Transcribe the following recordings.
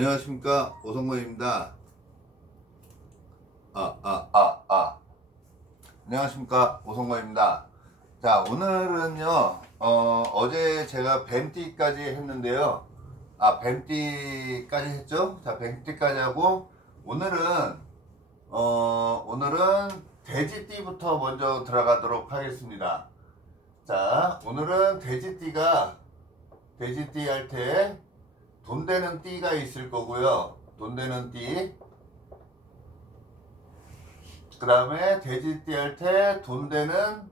안녕하십니까, 오성건입니다. 안녕하십니까, 오성건입니다. 자, 오늘은요, 어제 제가 뱀띠까지 했는데요. 뱀띠까지 했죠? 자, 뱀띠까지 하고, 오늘은 돼지띠부터 먼저 들어가도록 하겠습니다. 자, 오늘은 돼지띠 할 때, 돈 되는 띠가 있을 거고요. 돈 되는 띠. 그 다음에 돼지띠 할 때 돈 되는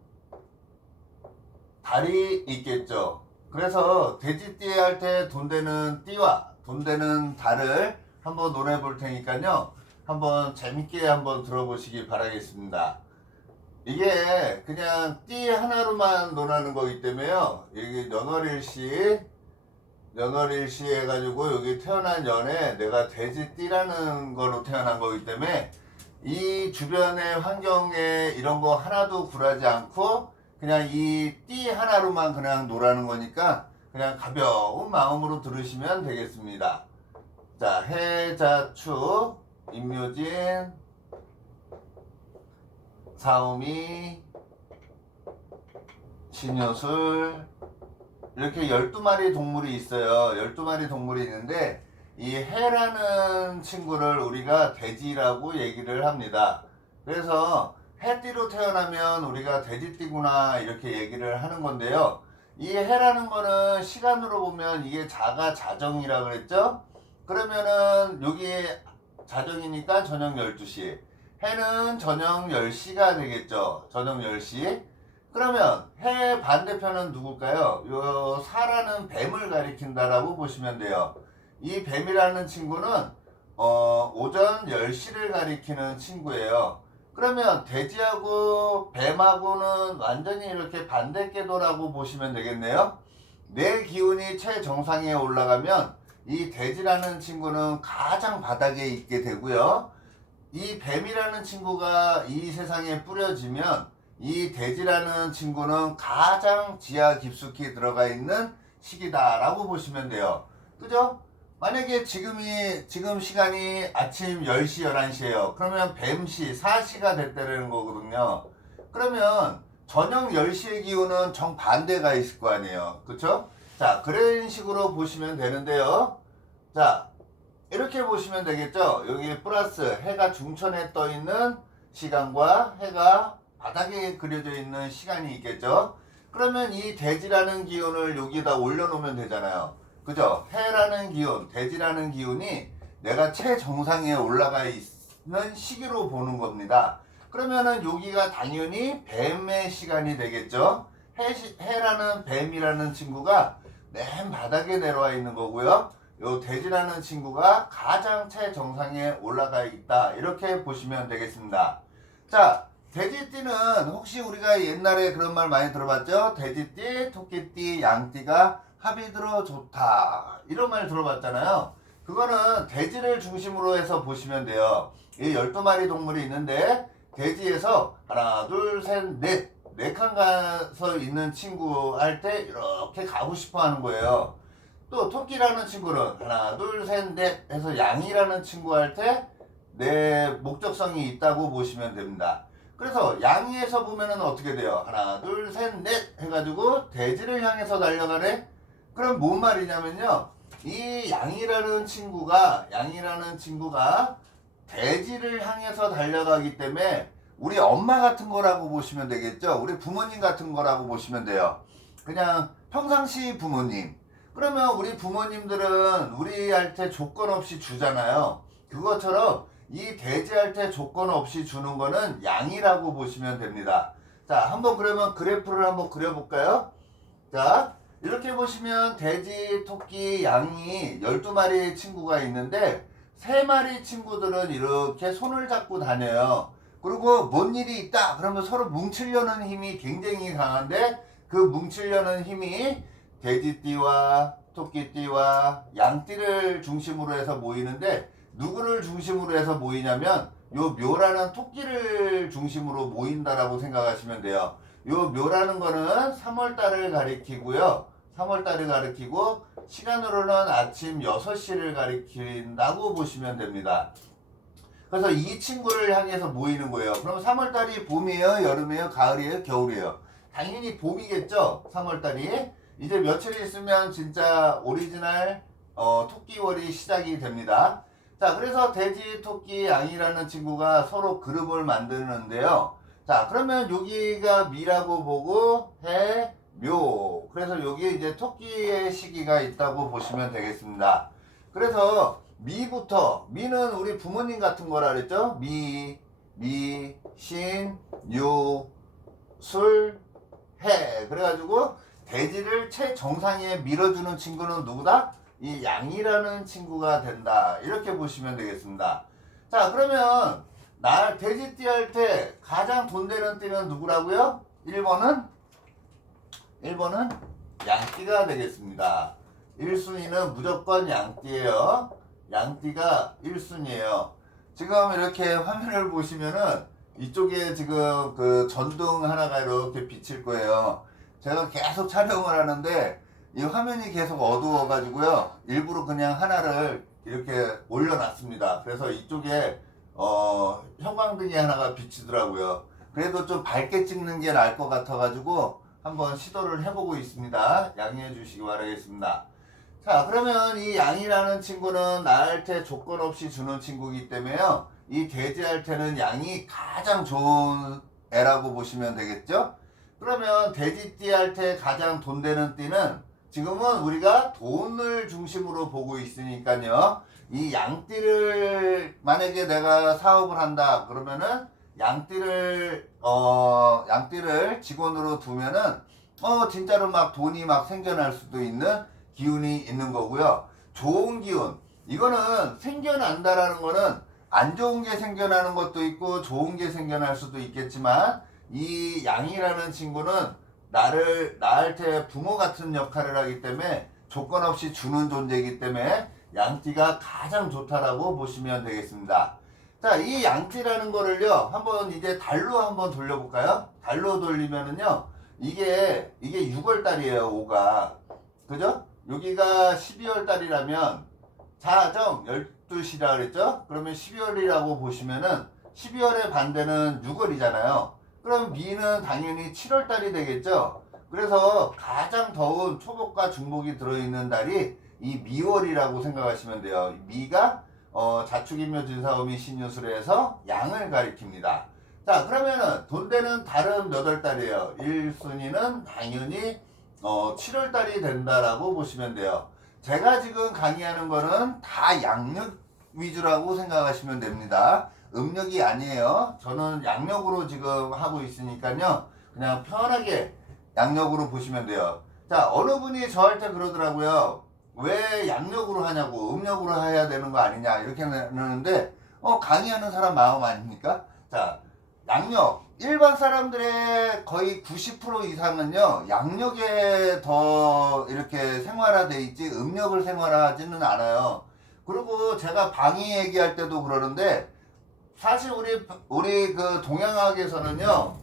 달이 있겠죠. 그래서 돼지띠 할 때 돈 되는 띠와 돈 되는 달을 한번 논해 볼 테니까요. 한번 재밌게 한번 들어보시기 바라겠습니다. 이게 그냥 띠 하나로만 논하는 거기 때문에요. 이게 연월일시 해가지고 여기 태어난 연에 내가 돼지띠라는 거로 태어난 거기 때문에 이 주변의 환경에 이런 거 하나도 굴하지 않고 그냥 이 띠 하나로만 그냥 놀아는 거니까 그냥 가벼운 마음으로 들으시면 되겠습니다. 자, 해자축, 임묘진, 사오미, 신여술, 이렇게 12마리 동물이 있어요. 12마리 동물이 있는데 이 해라는 친구를 우리가 돼지라고 얘기를 합니다. 그래서 해띠로 태어나면 우리가 돼지띠구나 이렇게 얘기를 하는 건데요. 이 해라는 거는 시간으로 보면 이게 자가 자정이라 그랬죠? 그러면은 여기 자정이니까 저녁 12시. 해는 저녁 10시가 되겠죠. 저녁 10시. 그러면 해 반대편은 누굴까요? 요 사라는 뱀을 가리킨다라고 보시면 돼요. 이 뱀이라는 친구는 오전 10시를 가리키는 친구예요. 그러면 돼지하고 뱀하고는 완전히 이렇게 반대 궤도라고 보시면 되겠네요. 내 기운이 최정상에 올라가면 이 돼지라는 친구는 가장 바닥에 있게 되고요. 이 뱀이라는 친구가 이 세상에 뿌려지면 이 돼지라는 친구는 가장 지하 깊숙이 들어가 있는 시기다라고 보시면 돼요. 그죠? 만약에 지금 시간이 아침 10시, 11시예요. 그러면 뱀시, 4시가 됐다는 거거든요. 그러면 저녁 10시의 기운은 정반대가 있을 거 아니에요. 그쵸? 자, 그런 식으로 보시면 되는데요. 자, 이렇게 보시면 되겠죠? 여기 플러스 해가 중천에 떠 있는 시간과 해가 바닥에 그려져 있는 시간이 있겠죠? 그러면 이 돼지라는 기운을 여기다 올려놓으면 되잖아요. 그죠? 해라는 기운, 돼지라는 기운이 내가 최정상에 올라가 있는 시기로 보는 겁니다. 그러면은 여기가 당연히 뱀의 시간이 되겠죠? 해라는 뱀이라는 친구가 맨 바닥에 내려와 있는 거고요. 요 돼지라는 친구가 가장 최정상에 올라가 있다. 이렇게 보시면 되겠습니다. 자, 돼지띠는 혹시 우리가 옛날에 그런 말 많이 들어봤죠? 돼지띠, 토끼띠, 양띠가 합이 들어 좋다. 이런 말 들어봤잖아요. 그거는 돼지를 중심으로 해서 보시면 돼요. 이 12마리 동물이 있는데 돼지에서 하나, 둘, 셋, 넷. 네 칸 가서 있는 친구 할 때 이렇게 가고 싶어 하는 거예요. 또 토끼라는 친구는 하나, 둘, 셋, 넷 해서 양이라는 친구 할 때 내 목적성이 있다고 보시면 됩니다. 그래서 양에서 보면은 어떻게 돼요? 하나, 둘, 셋, 넷 해가지고 돼지를 향해서 달려가네? 그럼 뭔 말이냐면요. 이 양이라는 친구가 돼지를 향해서 달려가기 때문에 우리 엄마 같은 거라고 보시면 되겠죠? 우리 부모님 같은 거라고 보시면 돼요. 그냥 평상시 부모님. 그러면 우리 부모님들은 우리한테 조건 없이 주잖아요. 그것처럼 이 돼지할 때 조건 없이 주는 거는 양이라고 보시면 됩니다. 자, 한번 그러면 그래프를 한번 그려볼까요? 자, 이렇게 보시면 돼지, 토끼, 양이 12마리의 친구가 있는데 3마리 친구들은 이렇게 손을 잡고 다녀요. 그리고 뭔 일이 있다 그러면 서로 뭉치려는 힘이 굉장히 강한데 그 뭉치려는 힘이 돼지띠와 토끼띠와 양띠를 중심으로 해서 모이는데 누구를 중심으로 해서 모이냐면 요 묘라는 토끼를 중심으로 모인다라고 생각하시면 돼요. 요 묘라는 거는 3월달을 가리키고요. 3월달을 가리키고 시간으로는 아침 6시를 가리킨다고 보시면 됩니다. 그래서 이 친구를 향해서 모이는 거예요. 그럼 3월달이 봄이에요? 여름이에요? 가을이에요? 겨울이에요? 당연히 봄이겠죠? 3월달이. 이제 며칠 있으면 진짜 오리지널 토끼월이 시작이 됩니다. 자, 그래서 돼지, 토끼, 양이라는 친구가 서로 그룹을 만드는데요. 자, 그러면 여기가 미라고 보고 해, 묘. 그래서 여기 이제 토끼의 시기가 있다고 보시면 되겠습니다. 그래서 미부터, 미는 우리 부모님 같은 거라 그랬죠? 미, 신, 요, 술, 해. 그래가지고 돼지를 최정상에 밀어주는 친구는 누구다? 이 양이라는 친구가 된다. 이렇게 보시면 되겠습니다. 자, 그러면 돼지띠 할 때 가장 돈 되는 띠는 누구라고요? 1번은 양띠가 되겠습니다. 1순위는 무조건 양띠예요. 양띠가 1순위예요. 지금 이렇게 화면을 보시면은 이쪽에 지금 그 전등 하나가 이렇게 비칠 거예요. 제가 계속 촬영을 하는데 이 화면이 계속 어두워 가지고요. 일부러 그냥 하나를 이렇게 올려놨습니다. 그래서 이쪽에 형광등이 하나가 비치더라고요. 그래도 좀 밝게 찍는 게 나을 것 같아 가지고 한번 시도를 해보고 있습니다. 양해해 주시기 바라겠습니다. 자, 그러면 이 양이라는 친구는 나한테 조건 없이 주는 친구이기 때문에요. 이 돼지할 때는 양이 가장 좋은 애라고 보시면 되겠죠? 그러면 돼지띠 할 때 가장 돈 되는 띠는 지금은 우리가 돈을 중심으로 보고 있으니까요. 이 양띠를 만약에 내가 사업을 한다 그러면은 양띠를 직원으로 두면은 진짜로 막 돈이 막 생겨날 수도 있는 기운이 있는 거고요. 좋은 기운, 이거는 생겨난다라는 거는 안 좋은 게 생겨나는 것도 있고 좋은 게 생겨날 수도 있겠지만 이 양이라는 친구는 나한테 부모 같은 역할을 하기 때문에 조건 없이 주는 존재이기 때문에 양띠가 가장 좋다라고 보시면 되겠습니다. 자, 이 양띠라는 거를요, 한번 이제 달로 한번 돌려볼까요? 달로 돌리면은요, 이게 6월 달이에요, 5가. 그죠? 여기가 12월 달이라면, 자정 12시라 그랬죠? 그러면 12월이라고 보시면은, 12월의 반대는 6월이잖아요. 그럼 미는 당연히 7월 달이 되겠죠? 그래서 가장 더운 초복과 중복이 들어있는 달이 이 미월이라고 생각하시면 돼요. 미가 자축인묘 진사오미 신유술에서 양을 가리킵니다. 자, 그러면은 돈 되는 달은 몇 월 달이에요? 1순위는 당연히 7월 달이 된다라고 보시면 돼요. 제가 지금 강의하는 거는 다 양력 위주라고 생각하시면 됩니다. 음력이 아니에요. 저는 양력으로 지금 하고 있으니까요. 그냥 편하게 양력으로 보시면 돼요. 자, 어느 분이 저한테 그러더라고요. 왜 양력으로 하냐고, 음력으로 해야 되는 거 아니냐 이렇게 하는데 강의하는 사람 마음 아닙니까? 자, 양력, 일반 사람들의 거의 90% 이상은요 양력에 더 이렇게 생활화돼 있지 음력을 생활화하지는 않아요. 그리고 제가 방위 얘기할 때도 그러는데 사실 우리 그 동양학에서는요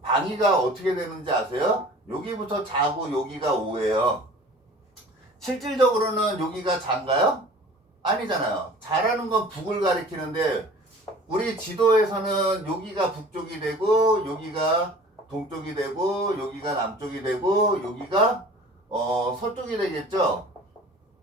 방위가 어떻게 되는지 아세요? 여기부터 자고 여기가 오예요. 실질적으로는 여기가 자인가요? 아니잖아요. 자라는 건 북을 가리키는데 우리 지도에서는 여기가 북쪽이 되고 여기가 동쪽이 되고 여기가 남쪽이 되고 여기가 서쪽이 되겠죠.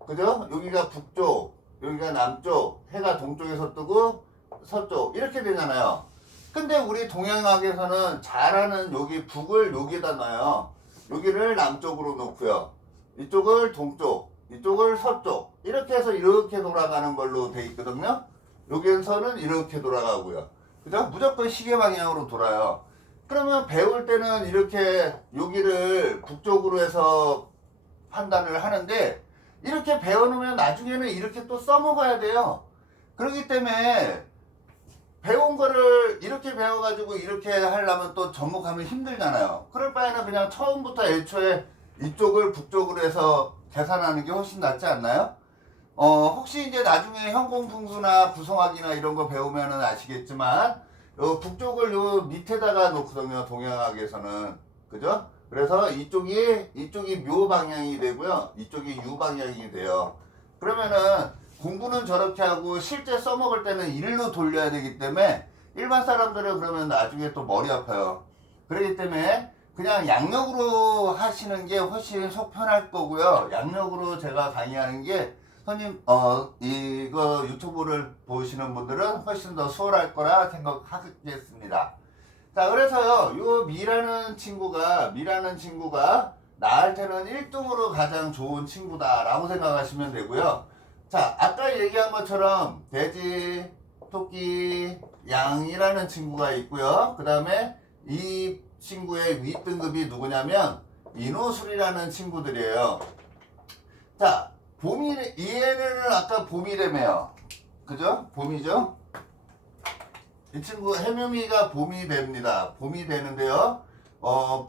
그죠? 여기가 북쪽, 여기가 남쪽, 해가 동쪽에서 뜨고 서쪽 이렇게 되잖아요. 근데 우리 동양학에서는 자라는 여기 북을 여기다 놔요. 여기를 남쪽으로 놓고요. 이쪽을 동쪽, 이쪽을 서쪽 이렇게 해서 이렇게 돌아가는 걸로 돼 있거든요. 여기에서는 이렇게 돌아가고요. 그죠? 무조건 시계 방향으로 돌아요. 그러면 배울 때는 이렇게 여기를 북쪽으로 해서 판단을 하는데 이렇게 배워놓으면 나중에는 이렇게 또 써먹어야 돼요. 그렇기 때문에 배운 거를 이렇게 배워가지고 이렇게 하려면 또 접목하면 힘들잖아요. 그럴 바에는 그냥 처음부터 애초에 이쪽을 북쪽으로 해서 계산하는 게 훨씬 낫지 않나요? 혹시 이제 나중에 현공풍수나 구성학이나 이런 거 배우면은 아시겠지만, 북쪽을 요 밑에다가 놓거든요, 동양학에서는. 그죠? 그래서 이쪽이 묘 방향이 되고요. 이쪽이 유 방향이 돼요. 그러면은 공부는 저렇게 하고 실제 써먹을 때는 일로 돌려야 되기 때문에 일반 사람들은 그러면 나중에 또 머리 아파요. 그렇기 때문에 그냥 양력으로 하시는 게 훨씬 속 편할 거고요. 양력으로 제가 강의하는 게 선생님 이거 유튜브를 보시는 분들은 훨씬 더 수월할 거라 생각하겠습니다. 자, 그래서요, 요 미라는 친구가 나한테는 1등으로 가장 좋은 친구다라고 생각하시면 되고요. 자, 아까 얘기한 것처럼 돼지, 토끼, 양이라는 친구가 있고요. 그 다음에 이 친구의 윗등급이 누구냐면 인호술이라는 친구들이에요. 자, 얘네는 아까 봄이래매요. 그죠? 봄이죠? 이 친구 해묘미가 봄이 됩니다. 봄이 되는데요.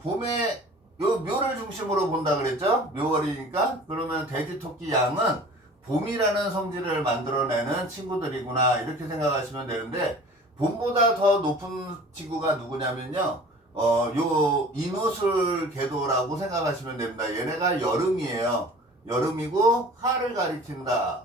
봄에 요 묘를 중심으로 본다 그랬죠? 묘월이니까. 그러면 돼지, 토끼, 양은 봄이라는 성질을 만들어내는 친구들이구나 이렇게 생각하시면 되는데, 봄보다 더 높은 친구가 누구냐면요, 요 인호술 궤도라고 생각하시면 됩니다. 얘네가 여름이에요. 여름이고 화를 가리킨다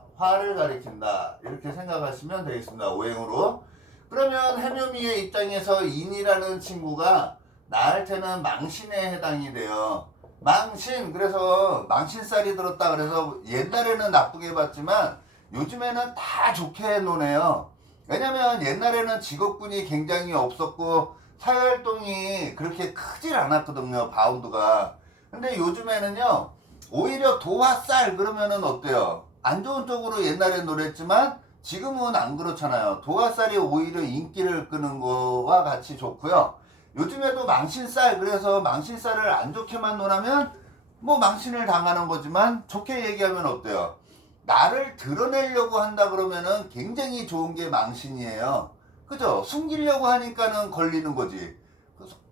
이렇게 생각하시면 되겠습니다. 오행으로. 그러면 해묘미의 입장에서 인이라는 친구가 나한테는 망신에 해당이 돼요. 망신, 그래서 망신살이 들었다 그래서 옛날에는 나쁘게 봤지만 요즘에는 다 좋게 노네요. 왜냐면 옛날에는 직업군이 굉장히 없었고 사회활동이 그렇게 크질 않았거든요, 바운드가. 근데 요즘에는요, 오히려 도화살 그러면은 어때요? 안 좋은 쪽으로 옛날에 노랬지만 지금은 안 그렇잖아요. 도화살이 오히려 인기를 끄는 거와 같이 좋고요. 요즘에도 망신살, 그래서 망신살을 안 좋게만 논하면 뭐 망신을 당하는 거지만 좋게 얘기하면 어때요? 나를 드러내려고 한다 그러면은 굉장히 좋은 게 망신이에요. 그죠? 숨기려고 하니까는 걸리는 거지.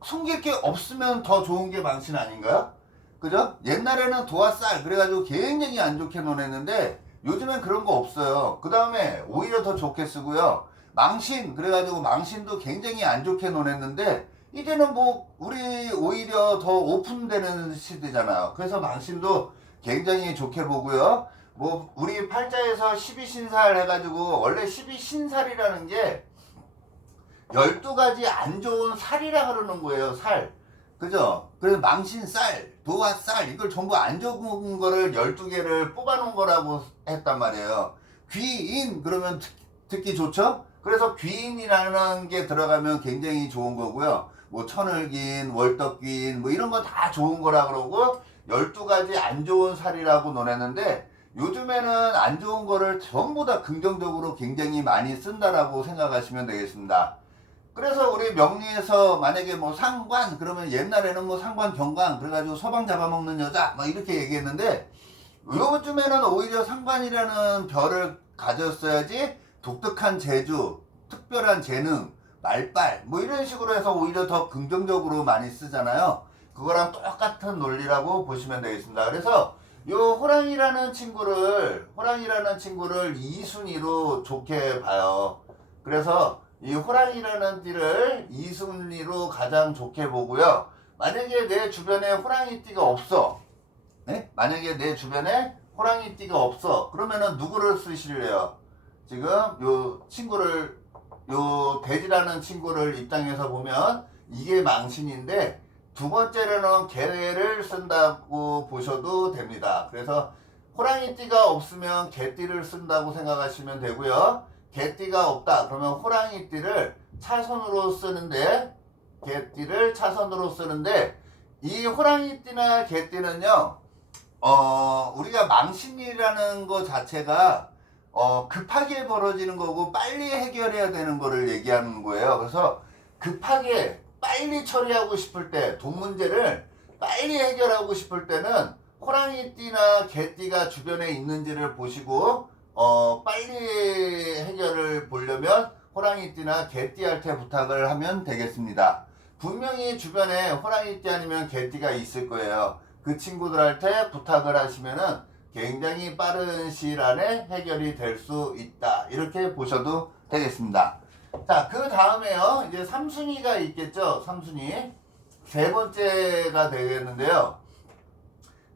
숨길 게 없으면 더 좋은 게 망신 아닌가요? 그죠? 옛날에는 도화살 그래가지고 굉장히 안 좋게 논했는데 요즘엔 그런 거 없어요. 그 다음에 오히려 더 좋게 쓰고요. 망신 그래가지고 망신도 굉장히 안 좋게 논했는데 이제는 뭐 우리 오히려 더 오픈되는 시대잖아요. 그래서 망신도 굉장히 좋게 보고요. 뭐 우리 팔자에서 12신살 해가지고 원래 12신살이라는 게 12가지 안 좋은 살이라 그러는 거예요. 살. 그죠? 그래서 망신살, 도화살 이걸 전부 안 좋은 거를 12개를 뽑아놓은 거라고 했단 말이에요. 귀인 그러면 듣기 좋죠? 그래서 귀인이라는 게 들어가면 굉장히 좋은 거고요. 뭐 천을귀인, 월덕귀인 뭐 이런 거 다 좋은 거라 그러고 12가지 안 좋은 살이라고 논했는데 요즘에는 안 좋은 거를 전부 다 긍정적으로 굉장히 많이 쓴다라고 생각하시면 되겠습니다. 그래서 우리 명리에서 만약에 뭐 상관 그러면 옛날에는 뭐 상관 경관 그래가지고 서방 잡아먹는 여자 뭐 이렇게 얘기했는데 요즘에는 오히려 상관이라는 별을 가졌어야지 독특한 재주, 특별한 재능, 말빨 뭐 이런 식으로 해서 오히려 더 긍정적으로 많이 쓰잖아요. 그거랑 똑같은 논리라고 보시면 되겠습니다. 그래서 요 호랑이라는 친구를 이순위로 좋게 봐요. 그래서 이 호랑이라는 띠를 이순위로 가장 좋게 보고요. 만약에 내 주변에 호랑이띠가 없어. 네? 만약에 내 주변에 호랑이띠가 없어. 그러면은 누구를 쓰실래요? 지금 요 돼지라는 친구를 입장에서 보면 이게 망신인데 두 번째로는 개를 쓴다고 보셔도 됩니다. 그래서 호랑이띠가 없으면 개띠를 쓴다고 생각하시면 되고요. 개띠가 없다 그러면 호랑이띠를 차선으로 쓰는데 이 호랑이띠나 개띠는요 우리가 망신이라는 거 자체가 급하게 벌어지는 거고 빨리 해결해야 되는 거를 얘기하는 거예요. 그래서 급하게 빨리 처리하고 싶을 때 돈 문제를 빨리 해결하고 싶을 때는 호랑이띠나 개띠가 주변에 있는지를 보시고 빨리 해결을 보려면 호랑이띠나 개띠한테 부탁을 하면 되겠습니다. 분명히 주변에 호랑이띠 아니면 개띠가 있을 거예요. 그 친구들한테 부탁을 하시면은 굉장히 빠른 시일 안에 해결이 될 수 있다. 이렇게 보셔도 되겠습니다. 자, 그 다음에요. 이제 3순위가 있겠죠. 3순위. 세 번째가 되겠는데요.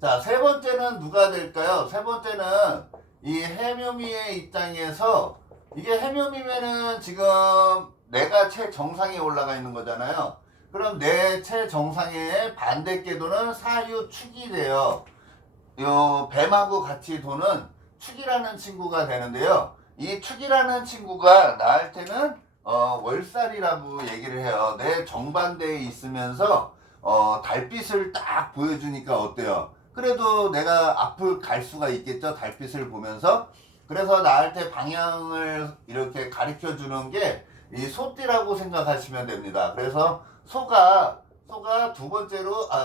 자, 세 번째는 누가 될까요? 세 번째는 이 해묘미의 입장에서, 이게 해묘미면은 지금 내가 최정상에 올라가 있는 거잖아요. 그럼 내 최정상의 반대 궤도는 사유축이 돼요. 요 뱀하고 같이 도는 축이라는 친구가 되는데요. 이 축이라는 친구가 나한테는 월살이라고 얘기를 해요. 내 정반대에 있으면서 달빛을 딱 보여주니까 어때요? 그래도 내가 앞을 갈 수가 있겠죠. 달빛을 보면서. 그래서 나한테 방향을 이렇게 가르쳐 주는 게 이 소띠라고 생각하시면 됩니다. 그래서 소가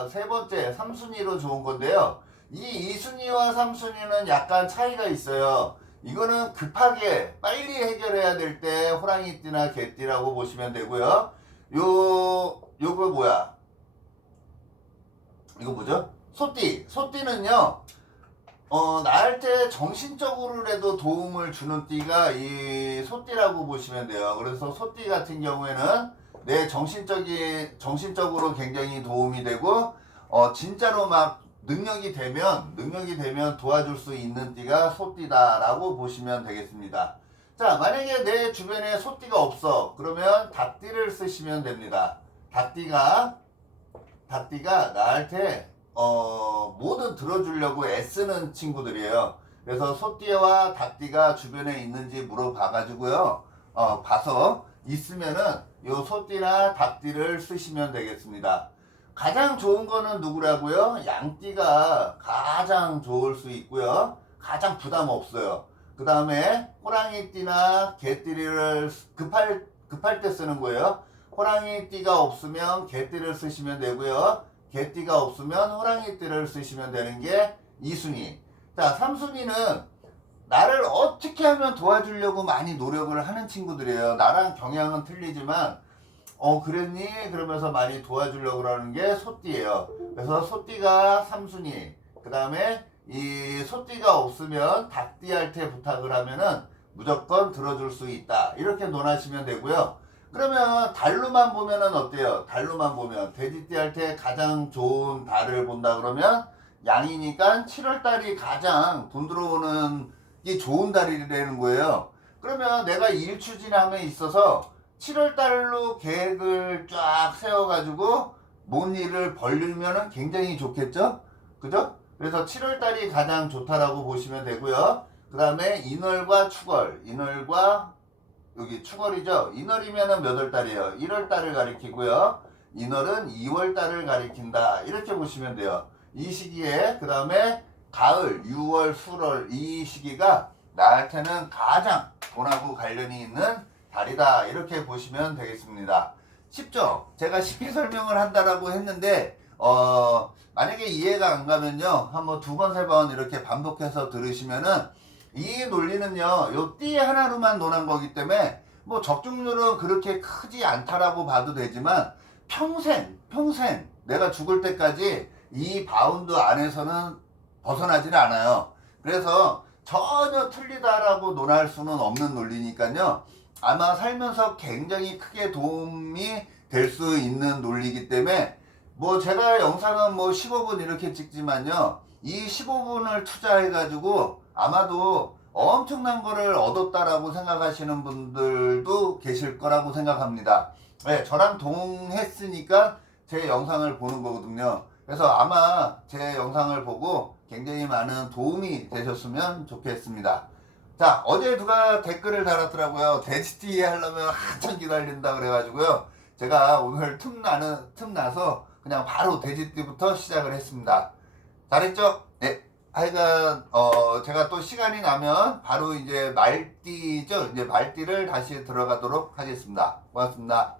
세 번째 3순위로 좋은 건데요. 이 2순위와 3순위는 약간 차이가 있어요. 이거는 급하게 빨리 해결해야 될 때 호랑이띠나 개띠라고 보시면 되고요. 요거 뭐야? 이거 뭐죠? 소띠는요. 나한테 정신적으로라도 도움을 주는 띠가 이 소띠라고 보시면 돼요. 그래서 소띠 같은 경우에는 내 정신적으로 굉장히 도움이 되고, 진짜로 막 능력이 되면 도와줄 수 있는 띠가 소띠다라고 보시면 되겠습니다. 자, 만약에 내 주변에 소띠가 없어. 그러면 닭띠를 쓰시면 됩니다. 닭띠가 나한테 뭐든 들어주려고 애쓰는 친구들이에요. 그래서 소띠와 닭띠가 주변에 있는지 물어봐가지고요. 봐서 있으면은 요 소띠나 닭띠를 쓰시면 되겠습니다. 가장 좋은 거는 누구라고요? 양띠가 가장 좋을 수 있고요. 가장 부담 없어요. 그 다음에 호랑이띠나 개띠를 급할 때 쓰는 거예요. 호랑이띠가 없으면 개띠를 쓰시면 되고요. 개띠가 없으면 호랑이띠를 쓰시면 되는 게 2순위. 자, 3순위는 나를 어떻게 하면 도와주려고 많이 노력을 하는 친구들이에요. 나랑 경향은 틀리지만 그랬니? 그러면서 많이 도와주려고 하는 게 소띠예요. 그래서 소띠가 3순위. 그 다음에 이 소띠가 없으면 닭띠 할 때 부탁을 하면은 무조건 들어줄 수 있다. 이렇게 논하시면 되고요. 그러면 달로만 보면은 어때요? 달로만 보면 돼지띠 할 때 가장 좋은 달을 본다 그러면 양이니까 7월달이 가장 돈 들어오는 게 좋은 달이라는 거예요. 그러면 내가 일 추진함에 있어서 7월달로 계획을 쫙 세워가지고 뭔 일을 벌리면은 굉장히 좋겠죠? 그죠? 그래서 7월달이 가장 좋다라고 보시면 되고요. 그 다음에 인월과 축월, 인월과 여기 축월이죠. 인월이면은 몇 월달이에요? 1월달을 가리키고요. 인월은 2월달을 가리킨다. 이렇게 보시면 돼요. 이 시기에 그 다음에 가을, 6월, 7월 이 시기가 나한테는 가장 돈하고 관련이 있는 달이다. 이렇게 보시면 되겠습니다. 쉽죠? 제가 쉽게 설명을 한다라고 했는데 만약에 이해가 안 가면요. 한번 두 번, 세 번 이렇게 반복해서 들으시면은 이 논리는요, 요 띠 하나로만 논한 거기 때문에 뭐 적중률은 그렇게 크지 않다라고 봐도 되지만 평생 내가 죽을 때까지 이 바운드 안에서는 벗어나지는 않아요. 그래서 전혀 틀리다라고 논할 수는 없는 논리니까요. 아마 살면서 굉장히 크게 도움이 될 수 있는 논리이기 때문에 뭐 제가 영상은 뭐 15분 이렇게 찍지만요. 이 15분을 투자해가지고 아마도 엄청난 거를 얻었다라고 생각하시는 분들도 계실 거라고 생각합니다. 네, 저랑 동했으니까 제 영상을 보는 거거든요. 그래서 아마 제 영상을 보고 굉장히 많은 도움이 되셨으면 좋겠습니다. 자, 어제 누가 댓글을 달았더라고요. 돼지띠 하려면 한참 기다린다 그래가지고요. 제가 오늘 틈나서 그냥 바로 돼지띠부터 시작을 했습니다. 잘했죠? 네. 하여간 제가 또 시간이 나면 바로 이제 말띠죠. 이제 말띠를 다시 들어가도록 하겠습니다. 고맙습니다.